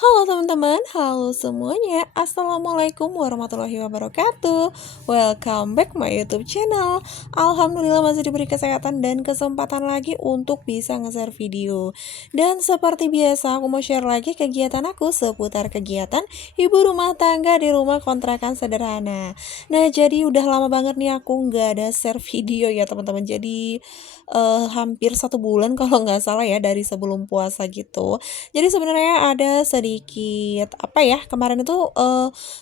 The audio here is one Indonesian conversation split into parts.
Halo teman-teman, halo semuanya. Assalamualaikum warahmatullahi wabarakatuh. Welcome back my YouTube channel. Alhamdulillah masih diberi kesehatan dan kesempatan lagi untuk bisa nge-share video. Dan seperti biasa, aku mau share lagi kegiatan aku seputar kegiatan ibu rumah tangga di rumah kontrakan sederhana. Nah, jadi udah lama banget nih aku nggak ada share video ya teman-teman. Jadi hampir 1 bulan kalau nggak salah ya dari sebelum puasa gitu. Jadi sebenarnya ada sedikit apa ya, kemarin itu,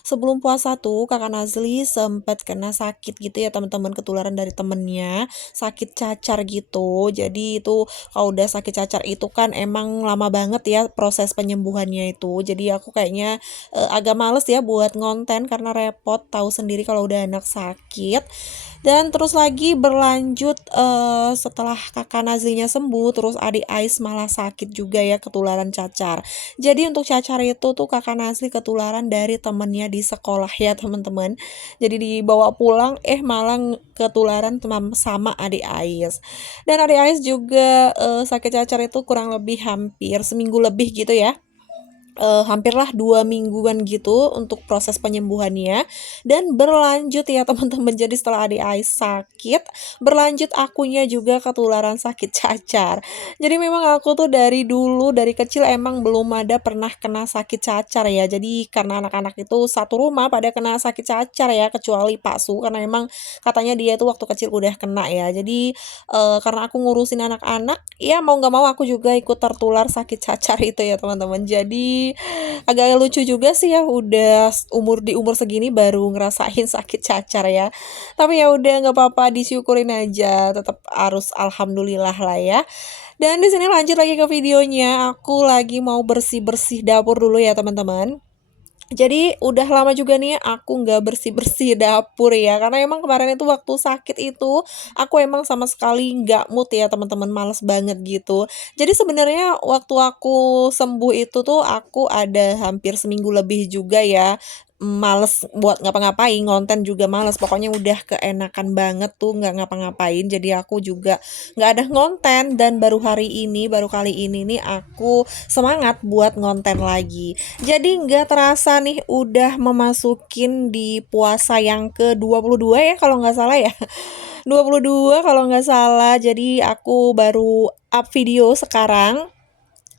sebelum puasa tuh Kakak Nazli sempet kena sakit gitu ya teman-teman, ketularan dari temennya, sakit cacar gitu. Jadi itu kalau udah sakit cacar itu kan emang lama banget ya proses penyembuhannya itu. Jadi aku kayaknya, agak males ya buat ngonten karena repot, tahu sendiri kalau udah anak sakit. Dan terus lagi berlanjut, setelah Kakak Nazlinya sembuh, terus adik Ais malah sakit juga ya, ketularan cacar. Jadi untuk cacar itu tuh Kakak Nazli ketularan dari temennya di sekolah ya teman-teman. Jadi dibawa pulang, malah ketularan sama adik Ais. Dan adik Ais juga, sakit cacar itu kurang lebih hampir seminggu lebih gitu ya. Hampirlah 2 mingguan gitu untuk proses penyembuhannya, dan berlanjut ya teman-teman. Jadi setelah adik Ais sakit, berlanjut akunya juga ketularan sakit cacar. Jadi memang aku tuh dari dulu, dari kecil emang belum ada pernah kena sakit cacar ya. Jadi karena anak-anak itu satu rumah pada kena sakit cacar ya, kecuali Pak Su, karena emang katanya dia tuh waktu kecil udah kena ya. Jadi, karena aku ngurusin anak-anak, ya mau nggak mau aku juga ikut tertular sakit cacar itu ya teman-teman. Jadi agak lucu juga sih ya, udah di umur segini baru ngerasain sakit cacar ya. Tapi ya udah nggak apa-apa, disyukurin aja, tetap harus alhamdulillah lah ya. Dan di sini lanjut lagi ke videonya, aku lagi mau bersih-bersih dapur dulu ya teman-teman. Jadi udah lama juga nih aku nggak bersih-bersih dapur ya, karena emang kemarin itu waktu sakit itu aku emang sama sekali nggak mood ya teman-teman, males banget gitu. Jadi sebenarnya waktu aku sembuh itu tuh aku ada hampir seminggu lebih juga ya, males buat ngapa-ngapain, ngonten juga males, pokoknya udah keenakan banget tuh nggak ngapa-ngapain. Jadi aku juga nggak ada ngonten, dan baru kali ini nih aku semangat buat ngonten lagi. Jadi nggak terasa nih udah memasukin di puasa yang ke-22 ya kalau nggak salah ya. 22 kalau nggak salah. Jadi aku baru up video sekarang.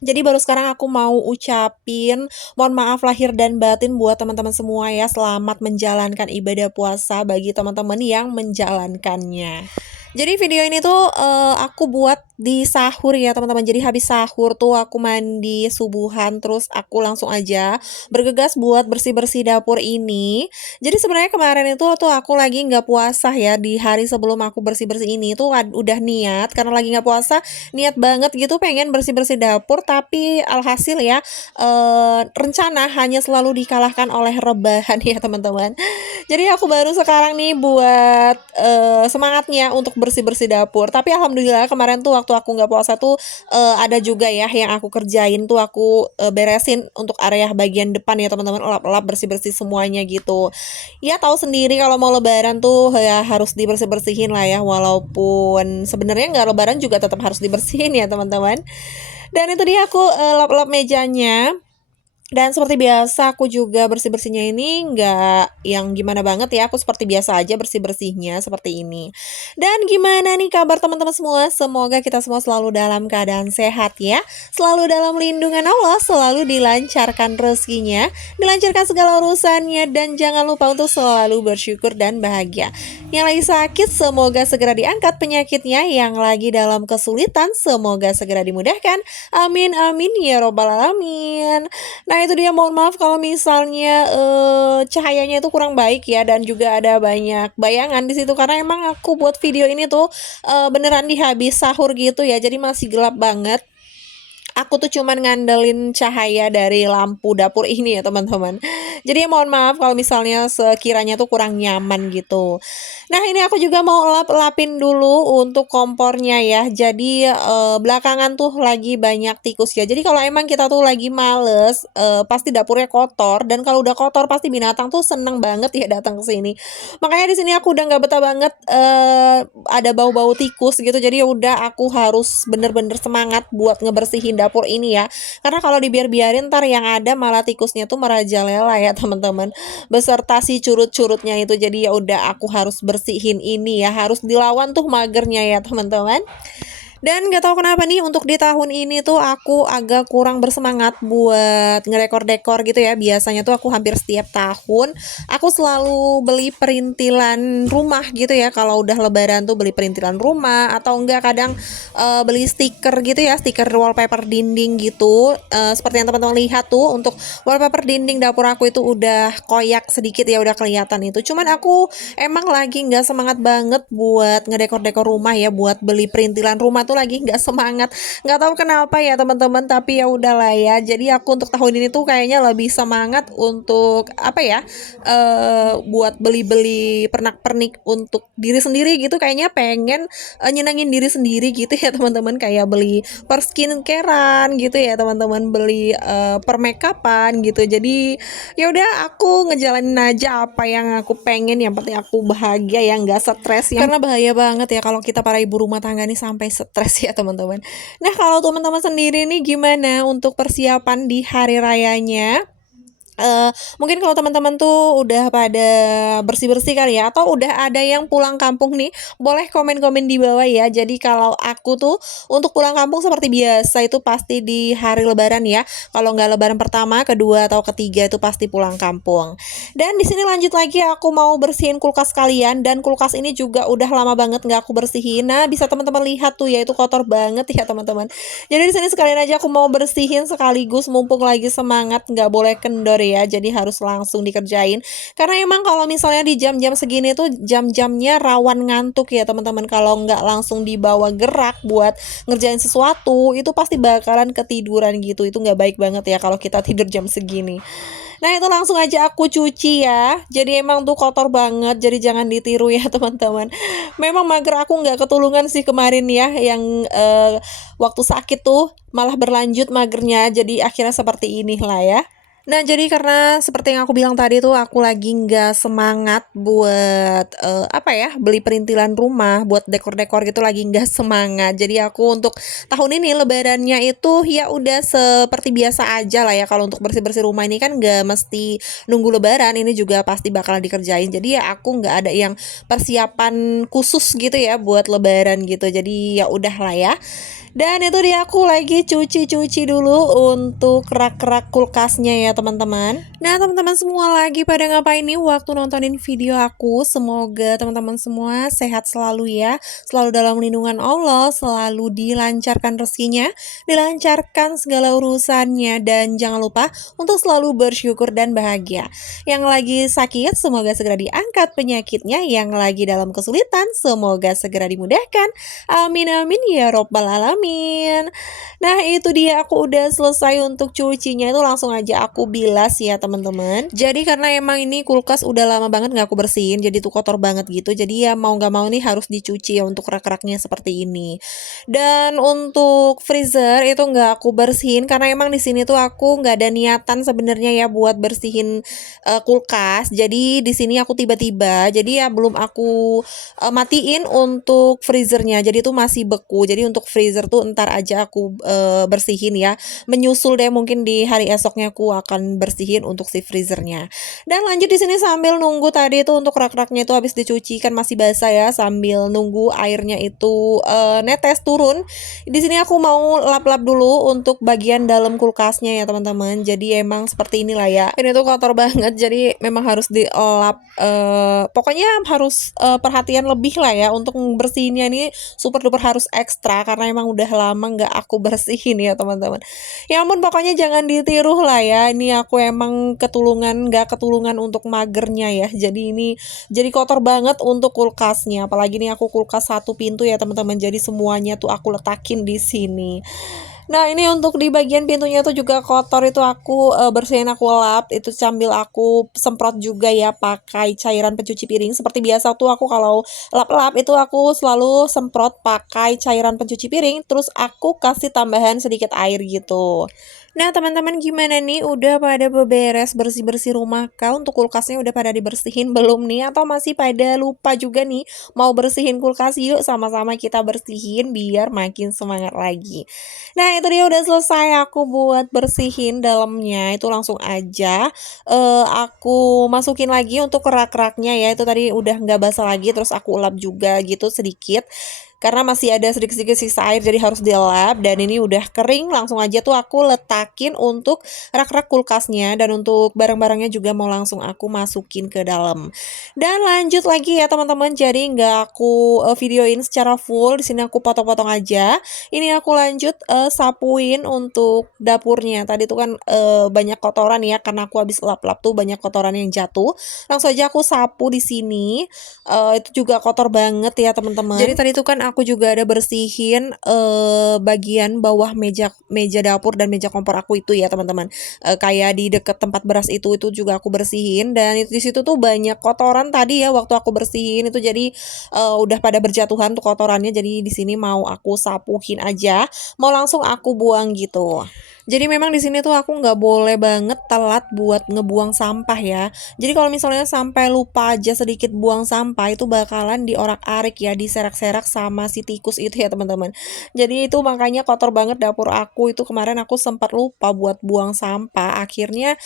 Jadi baru sekarang aku mau ucapin mohon maaf lahir dan batin buat teman-teman semua ya. Selamat menjalankan ibadah puasa bagi teman-teman yang menjalankannya. Jadi video ini tuh, aku buat di sahur ya teman-teman. Jadi habis sahur tuh aku mandi subuhan, terus aku langsung aja bergegas buat bersih-bersih dapur ini. Jadi sebenarnya kemarin itu tuh aku lagi nggak puasa ya, di hari sebelum aku bersih-bersih ini tuh udah niat, karena lagi nggak puasa, niat banget gitu pengen bersih-bersih dapur, tapi alhasil ya, rencana hanya selalu dikalahkan oleh rebahan ya teman-teman. Jadi aku baru sekarang nih buat, semangatnya untuk bersih-bersih dapur. Tapi alhamdulillah kemarin tuh waktu aku nggak puasa tuh, ada juga ya yang aku kerjain tuh, aku, beresin untuk area bagian depan ya teman-teman, elap-elap, bersih-bersih semuanya gitu. Ya tahu sendiri kalau mau lebaran tuh ya harus dibersih-bersihin lah ya, walaupun sebenarnya nggak lebaran juga tetap harus dibersihin ya teman-teman. Dan itu dia aku, lap-lap mejanya. Dan seperti biasa aku juga bersih-bersihnya ini nggak yang gimana banget ya, aku seperti biasa aja bersih-bersihnya seperti ini. Dan gimana nih kabar teman-teman semua? Semoga kita semua selalu dalam keadaan sehat ya, selalu dalam lindungan Allah, selalu dilancarkan rezekinya, dilancarkan segala urusannya, dan jangan lupa untuk selalu bersyukur dan bahagia. Yang lagi sakit semoga segera diangkat penyakitnya, yang lagi dalam kesulitan semoga segera dimudahkan. Amin amin ya robbal alamin. Nah itu dia, mohon maaf kalau misalnya, cahayanya itu kurang baik ya, dan juga ada banyak bayangan di situ karena emang aku buat video ini tuh, beneran di habis sahur gitu ya, jadi masih gelap banget. Aku tuh cuman ngandelin cahaya dari lampu dapur ini ya teman-teman. Jadi ya mohon maaf kalau misalnya sekiranya tuh kurang nyaman gitu. Nah ini aku juga mau lap-lapin dulu untuk kompornya ya. Jadi, belakangan tuh lagi banyak tikus ya. Jadi kalau emang kita tuh lagi males, pasti dapurnya kotor, dan kalau udah kotor pasti binatang tuh seneng banget ya datang ke sini. Makanya di sini aku udah nggak betah banget, ada bau-bau tikus gitu. Jadi ya udah aku harus bener-bener semangat buat ngebersihin dapur ini ya. Karena kalau dibiarin ntar yang ada malah tikusnya tuh merajalela ya teman-teman. Beserta si curut-curutnya itu. Jadi ya udah aku harus bersihin ini ya. Harus dilawan tuh magernya ya teman-teman. Dan gak tahu kenapa nih untuk di tahun ini tuh aku agak kurang bersemangat buat ngerekor-dekor gitu ya. Biasanya tuh aku hampir setiap tahun aku selalu beli perintilan rumah gitu ya. Kalau udah lebaran tuh beli perintilan rumah atau enggak kadang beli stiker gitu ya, stiker wallpaper dinding gitu. Seperti yang teman-teman lihat tuh untuk wallpaper dinding dapur aku itu udah koyak sedikit ya, udah kelihatan itu. Cuman aku emang lagi nggak semangat banget buat ngedekor-dekor rumah ya, buat beli perintilan rumah tuh lagi nggak semangat, nggak tahu kenapa ya teman-teman, tapi ya udahlah ya. Jadi aku untuk tahun ini tuh kayaknya lebih semangat untuk apa ya, buat beli-beli pernak-pernik untuk diri sendiri gitu. Kayaknya pengen nyenengin diri sendiri gitu ya teman-teman, kayak beli per skincarean gitu ya teman-teman, beli per makeupan gitu. Jadi ya udah aku ngejalanin aja apa yang aku pengen, yang penting aku bahagia ya, nggak stres ya. Karena bahaya banget ya kalau kita para ibu rumah tangga nih sampai stres ya teman-teman. Nah kalau teman-teman sendiri nih gimana untuk persiapan di hari rayanya? Mungkin kalau teman-teman tuh udah pada bersih-bersih kali ya, atau udah ada yang pulang kampung nih, boleh komen-komen di bawah ya. Jadi kalau aku tuh untuk pulang kampung seperti biasa itu pasti di hari lebaran ya. Kalau nggak lebaran pertama, kedua atau ketiga itu pasti pulang kampung. Dan di sini lanjut lagi aku mau bersihin kulkas kalian, dan kulkas ini juga udah lama banget nggak aku bersihin. Nah, bisa teman-teman lihat tuh ya, itu kotor banget ya teman-teman. Jadi di sini sekalian aja aku mau bersihin sekaligus mumpung lagi semangat, nggak boleh kendor ya, jadi harus langsung dikerjain. Karena emang kalau misalnya di jam-jam segini tuh jam-jamnya rawan ngantuk ya teman-teman. Kalau nggak langsung dibawa gerak buat ngerjain sesuatu, itu pasti bakalan ketiduran gitu. Itu nggak baik banget ya kalau kita tidur jam segini. Nah itu langsung aja aku cuci ya. Jadi emang tuh kotor banget, jadi jangan ditiru ya teman-teman. Memang mager, aku nggak ketulungan sih kemarin ya, yang waktu sakit tuh malah berlanjut magernya. Jadi akhirnya seperti inilah ya. Nah, jadi karena seperti yang aku bilang tadi tuh aku lagi nggak semangat buat apa ya, beli perintilan rumah, buat dekor-dekor gitu lagi nggak semangat. Jadi aku untuk tahun ini lebarannya itu ya udah seperti biasa aja lah ya. Kalau untuk bersih-bersih rumah ini kan nggak mesti nunggu lebaran, ini juga pasti bakal dikerjain. Jadi ya aku nggak ada yang persiapan khusus gitu ya buat lebaran gitu. Jadi ya udahlah ya. Dan itu dia aku lagi cuci-cuci dulu untuk rak-rak kulkasnya ya teman-teman. Nah teman-teman semua lagi pada ngapain nih waktu nontonin video aku? Semoga teman-teman semua sehat selalu ya, selalu dalam lindungan Allah, selalu dilancarkan rezekinya, dilancarkan segala urusannya, dan jangan lupa untuk selalu bersyukur dan bahagia. Yang lagi sakit semoga segera diangkat penyakitnya, yang lagi dalam kesulitan semoga segera dimudahkan. Amin amin ya robbal alamin. Nah itu dia aku udah selesai untuk cucinya, itu langsung aja aku bilas ya teman-teman. Jadi karena emang ini kulkas udah lama banget nggak aku bersihin, jadi tuh kotor banget gitu. Jadi ya mau nggak mau nih harus dicuci ya untuk rak-raknya seperti ini. Dan untuk freezer itu nggak aku bersihin karena emang di sini tuh aku nggak ada niatan sebenarnya ya buat bersihin kulkas. Jadi di sini aku tiba-tiba, jadi ya belum aku matiin untuk freezernya. Jadi tuh masih beku. Jadi untuk freezer tuh ntar aja aku bersihin ya. Menyusul deh, mungkin di hari esoknya aku akan bersihin untuk si freezernya. Dan lanjut di sini sambil nunggu tadi tuh untuk rak-raknya itu habis dicuci kan masih basah ya, sambil nunggu airnya itu netes turun. Di sini aku mau lap-lap dulu untuk bagian dalam kulkasnya ya teman-teman. Jadi emang seperti inilah ya. Ini tuh kotor banget, jadi memang harus dilap. Pokoknya harus perhatian lebih lah ya untuk bersihinnya ini, super duper harus ekstra karena emang udah lama nggak aku bersihin ya teman-teman. Ya ampun, pokoknya jangan ditiru lah ya. Ini aku emang ketulungan, nggak ketulungan untuk magernya ya. Jadi ini jadi kotor banget untuk kulkasnya. Apalagi nih aku kulkas satu pintu ya teman-teman. Jadi semuanya tuh aku letakin di sini. Nah ini untuk di bagian pintunya tuh juga kotor, itu aku bersihin, aku lap itu sambil aku semprot juga ya pakai cairan pencuci piring. Seperti biasa tuh aku kalau lap-lap itu aku selalu semprot pakai cairan pencuci piring, terus aku kasih tambahan sedikit air gitu. Nah, teman-teman gimana nih? Udah pada beberes bersih-bersih rumah kah? Untuk kulkasnya udah pada dibersihin belum nih? Atau masih pada lupa juga nih mau bersihin kulkas? Yuk sama-sama kita bersihin biar makin semangat lagi. Nah, itu dia udah selesai aku buat bersihin dalamnya. Itu langsung aja aku masukin lagi untuk kerak-keraknya ya. Itu tadi udah nggak basah lagi, terus aku ulap juga gitu sedikit. Karena masih ada sedikit-sedikit sisa air jadi harus dilap dan ini udah kering langsung aja tuh aku letakin untuk rak-rak kulkasnya dan untuk barang-barangnya juga mau langsung aku masukin ke dalam. Dan lanjut lagi ya teman-teman, jadi nggak aku videoin secara full, di sini aku potong-potong aja. Ini aku lanjut sapuin untuk dapurnya. Tadi tuh kan banyak kotoran ya karena aku habis lap-lap tuh banyak kotoran yang jatuh. Langsung aja aku sapu di sini. Itu juga kotor banget ya teman-teman. Jadi tadi tuh kan aku juga ada bersihin bagian bawah meja meja dapur dan meja kompor aku itu ya teman-teman. Kayak di deket tempat beras itu juga aku bersihin dan itu di situ tuh banyak kotoran tadi ya waktu aku bersihin itu jadi udah pada berjatuhan tuh kotorannya. Jadi di sini mau aku sapuhin aja, mau langsung aku buang gitu. Jadi memang di sini tuh aku nggak boleh banget telat buat ngebuang sampah ya. Jadi kalau misalnya sampai lupa aja sedikit buang sampah itu bakalan diorak-arik ya, diserak-serak sama si tikus itu ya teman-teman. Jadi itu makanya kotor banget dapur aku itu kemarin aku sempat lupa buat buang sampah. Akhirnya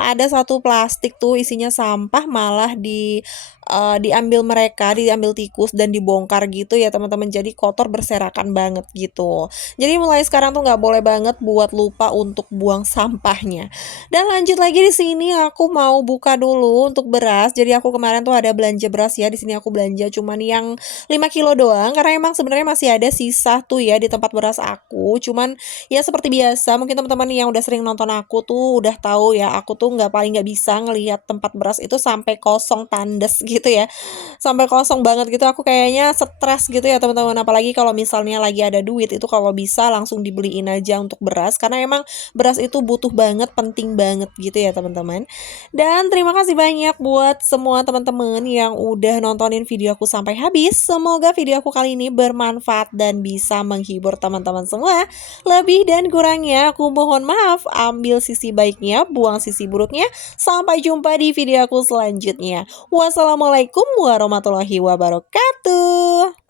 ada satu plastik tuh isinya sampah malah diambil mereka, diambil tikus dan dibongkar gitu ya teman-teman. Jadi kotor berserakan banget gitu. Jadi mulai sekarang tuh nggak boleh banget buat lupa untuk buang sampahnya. Dan lanjut lagi di sini aku mau buka dulu untuk beras. Jadi aku kemarin tuh ada belanja beras ya. Di sini aku belanja cuman yang 5 kilo doang karena emang sebenarnya masih ada sisa tuh ya di tempat beras aku. Cuman ya seperti biasa, mungkin teman-teman yang udah sering nonton aku tuh udah tahu ya, aku tuh nggak bisa ngelihat tempat beras itu sampai kosong tandes gitu ya. Sampai kosong banget gitu aku kayaknya stres gitu ya teman-teman, apalagi kalau misalnya lagi ada duit itu kalau bisa langsung dibeliin aja untuk beras karena emang beras itu butuh banget, penting banget gitu ya teman-teman. Dan terima kasih banyak buat semua teman-teman yang udah nontonin video aku sampai habis. Semoga video aku kali ini bermanfaat dan bisa menghibur teman-teman semua. Lebih dan kurangnya aku mohon maaf, ambil sisi baiknya, buang sisi buruknya. Sampai jumpa di video aku selanjutnya. Wassalamualaikum warahmatullahi wabarakatuh.